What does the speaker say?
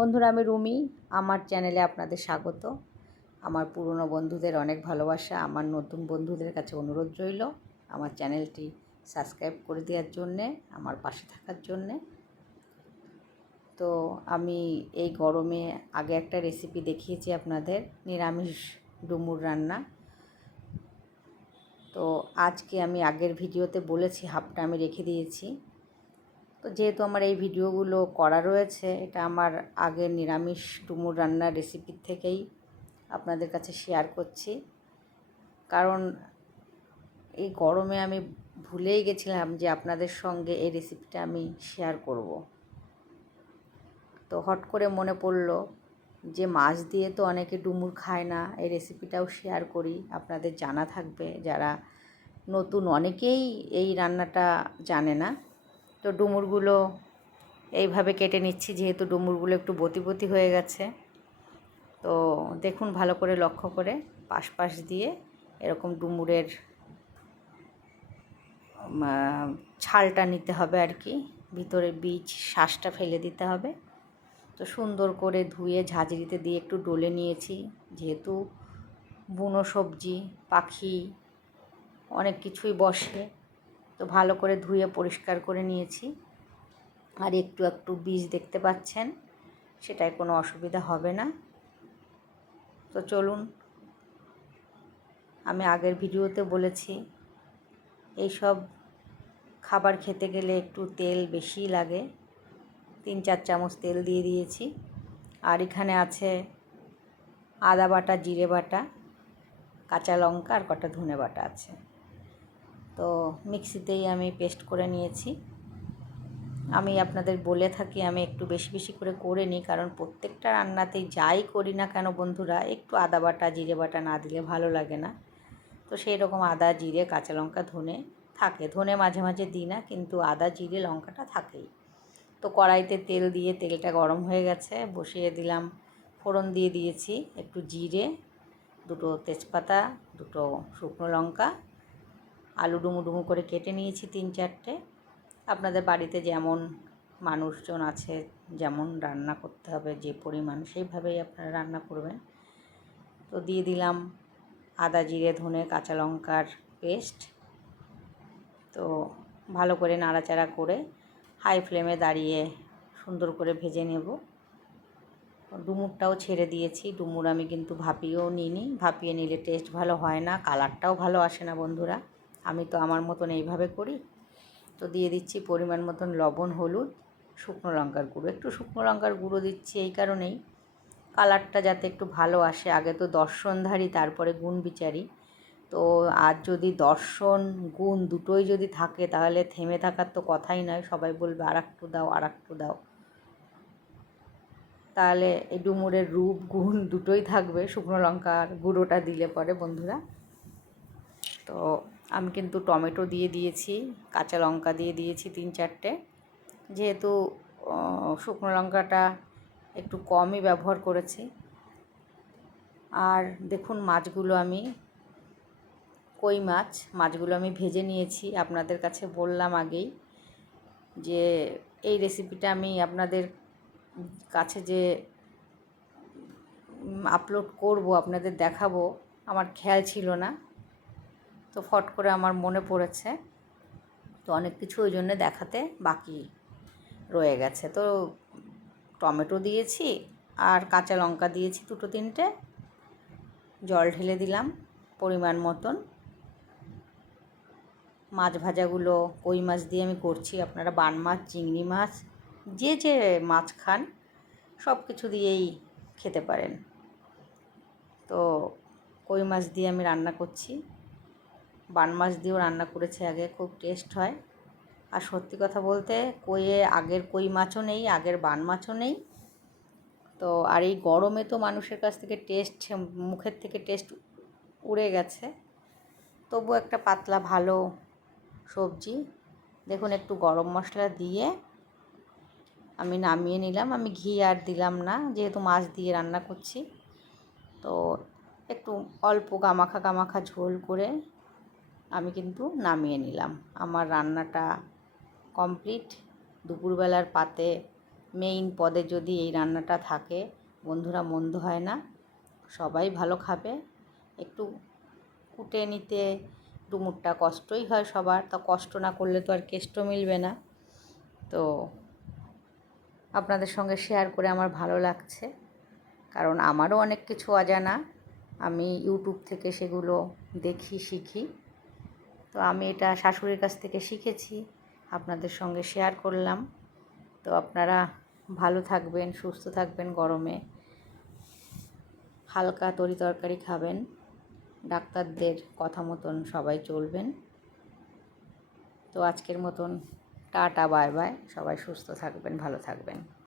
বন্ধুরা, আমি রুমি। আমার চ্যানেলে আপনাদের স্বাগত। আমার পুরনো বন্ধুদের অনেক ভালোবাসা। আমার নতুন বন্ধুদের কাছে অনুরোধ রইল আমার চ্যানেলটি সাবস্ক্রাইব করে দেওয়ার জন্যে, আমার পাশে থাকার জন্যে। তো আমি এই গরমে আগে একটা রেসিপি দেখিয়েছি আপনাদের, নিরামিষ ডুমুর রান্না। তো আজকে আমি আগের ভিডিওতে বলেছি, হাফটা আমি রেখে দিয়েছি। তো যেহেতু আমার এই ভিডিওগুলো করা রয়েছে, এটা আমার আগের নিরামিষ ডুমুর রান্নার রেসিপির থেকেই আপনাদের কাছে শেয়ার করছি। কারণ এই গরমে আমি ভুলেই গেছিলাম যে আপনাদের সঙ্গে এই রেসিপিটা আমি শেয়ার করব। তো হট করে মনে পড়ল যে মাছ দিয়ে তো অনেকে ডুমুর খায় না, এই রেসিপিটাও শেয়ার করি। আপনাদের জানা থাকবে যারা নতুন, অনেকেই এই রান্নাটা জানে না। তো ডুমুরগুলো এইভাবে কেটে নিচ্ছি, যেহেতু ডুমুরগুলো একটু বতি বতি হয়ে গেছে। তো দেখুন ভালো করে লক্ষ্য করে পাশ পাশ দিয়ে এরকম ডুমুরের ছালটা নিতে হবে আর কি। ভিতরে বীজ শ্বাসটা ফেলে দিতে হবে। তো সুন্দর করে ধুয়ে ঝাঁঝরিতে দিয়ে একটু ডলে নিয়েছি, যেহেতু বুনো সবজি, পাখি, অনেক কিছুই বসে। তো ভালো করে ধুয়ে পরিষ্কার করে নিয়েছি। আর একটু একটু বীজ দেখতে পাচ্ছেন সেটাই কোনো অসুবিধা হবে না। তো চলুন, আমি আগের ভিডিওতে বলেছি, এইসব খাবার খেতে গেলে একটু তেল বেশি লাগে। তিন চার চামচ তেল দিয়ে দিয়েছি। আর এখানে আছে আদা বাটা, জিরে বাটা, কাঁচা লঙ্কা আর কটা ধনে বাটা আছে। তো মিক্সিতেই আমি পেস্ট করে নিয়েছি। আমি আপনাদের বলে থাকি, আমি একটু বেশি বেশি করে করে নিই, কারণ প্রত্যেকটা রান্নাতেই যাই করি না কেন বন্ধুরা, একটু আদা বাটা, জিরে বাটা না দিলে ভালো লাগে না। তো সেই রকম আদা, জিরে, কাঁচা লঙ্কা, ধনে থাকে। ধনে মাঝে মাঝে দিই না, কিন্তু আদা, জিরে, লঙ্কাটা থাকেই। তো কড়াইতে তেল দিয়ে তেলটা গরম হয়ে গেছে, বসিয়ে দিলাম, ফোড়ন দিয়ে দিয়েছি, একটু জিরে, দুটো তেজপাতা, দুটো শুকনো লঙ্কা আলু ডুমু ডুমু করে কেটে নিয়েছি তিন চারটে। আপনাদের বাড়িতে যেমন মানুষজন আছে, যেমন রান্না করতে হবে, যে পরিমাণ সেইভাবেই আপনারা রান্না করবেন। তো দিয়ে দিলাম আদা, জিরে, ধনে, কাঁচা লঙ্কার পেস্ট। তো ভালো করে নাড়াচাড়া করে হাই ফ্লেমে দাঁড়িয়ে সুন্দর করে ভেজে নেব। ডুমুরটাও ছেড়ে দিয়েছি, ডুমুর আমি কিন্তু ভাপিয়েও নিইনি। ভাপিয়ে নিলে টেস্ট ভালো হয় না, কালারটাও ভালো আসে না বন্ধুরা। আমি তো আমার মতন এইভাবে করি। তো দিয়ে দিচ্ছি পরিমাণ মতন লবণ, হলুদ, শুকনো লঙ্কার গুঁড়ো। একটু শুকনো লঙ্কার গুঁড়ো দিচ্ছি এই কারণেই। কালারটা যাতে একটু ভালো আসে। আগে তো দর্শনধারী, তারপরে গুণ বিচারি। তো আর যদি দর্শন, গুণ দুটোই যদি থাকে, তাহলে থেমে থাকার তো কথাই নয়। সবাই বলবে আর একটু দাও আর একটু দাও। তাহলে এই ডুমুরের রূপ, গুণ দুটোই থাকবে। শুকনো লঙ্কার গুঁড়োটা দিলে পরে, বন্ধুরা। তো আমি কিন্তু টমেটো দিয়ে দিয়েছি, কাঁচা লঙ্কা দিয়ে দিয়েছি তিন চারটে। যেহেতু শুকনো লঙ্কাটা একটু কমই ব্যবহার করেছি। আর দেখুন মাছগুলো আমি, কই মাছ, মাছগুলো আমি ভেজে নিয়েছি। আপনাদের কাছে বললাম আগেই যে, এই রেসিপিটা আমি আপনাদের কাছে যে আপলোড করব, আপনাদের দেখাবো, আমার খেয়াল ছিল না। তো ফট করে আমার মনে পড়েছে। তো অনেক কিছু ওই জন্য দেখাতে বাকি রয়ে গেছে। তো টমেটো দিয়েছি আর কাঁচা লঙ্কা দিয়েছি দুটো তিনটে। জল ঢেলে দিলাম পরিমাণ মতন। মাছ ভাজাগুলো কই মাছ দিয়ে আমি করছি, আপনারা বান মাছ, চিংড়ি মাছ, যে যে মাছ খান, সব কিছু দিয়েই খেতে পারেন। তো কই মাছ দিয়ে আমি রান্না করছি। বান মাছ দিয়েও রান্না করেছে আগে, খুব টেস্ট হয়। আর সত্যি কথা বলতে কইয়ে আগের কই মাছও নেই, আগের বান মাছও নেই। তো আর এই গরমে তো মানুষের কাছ থেকে টেস্ট, মুখের থেকে টেস্ট উড়ে গেছে। তবু একটা পাতলা ভালো সবজি। দেখুন একটু গরম মশলা দিয়ে আমি নামিয়ে নিলাম। আমি ঘি আর দিলাম না, যেহেতু মাছ দিয়ে রান্না করছি। তো একটু অল্প গামাখা গামাখা ঝোল করে আমি কিন্তু নামিয়ে নিলাম। আমার রান্নাটা কমপ্লিট। দুপুরবেলার পাতে মেইন পদে যদি এই রান্নাটা থাকে, বন্ধুরা মন্দ হয় না। সবাই ভালো খাবে। একটু কুটে নিতে ডুমুরটা কষ্টই হয় সবার। তা কষ্ট না করলে তো আর কেষ্ট মিলবে না। তো আপনাদের সঙ্গে শেয়ার করে আমার ভালো লাগছে। কারণ আমারও অনেক কিছু অজানা। আমি ইউটিউব থেকে সেগুলো দেখি, শিখি। তো আমি এটা শাশুড়ির কাছ থেকে শিখেছি, আপনাদের সঙ্গে শেয়ার করলাম। তো আপনারা ভালো থাকবেন, সুস্থ থাকবেন গরমে। হালকা তরি তরকারি খাবেন, ডাক্তারদের কথা মতন সবাই চলবেন। তো আজকের মতন টাটা, বাই বাই। সবাই সুস্থ থাকবেন, ভালো থাকবেন।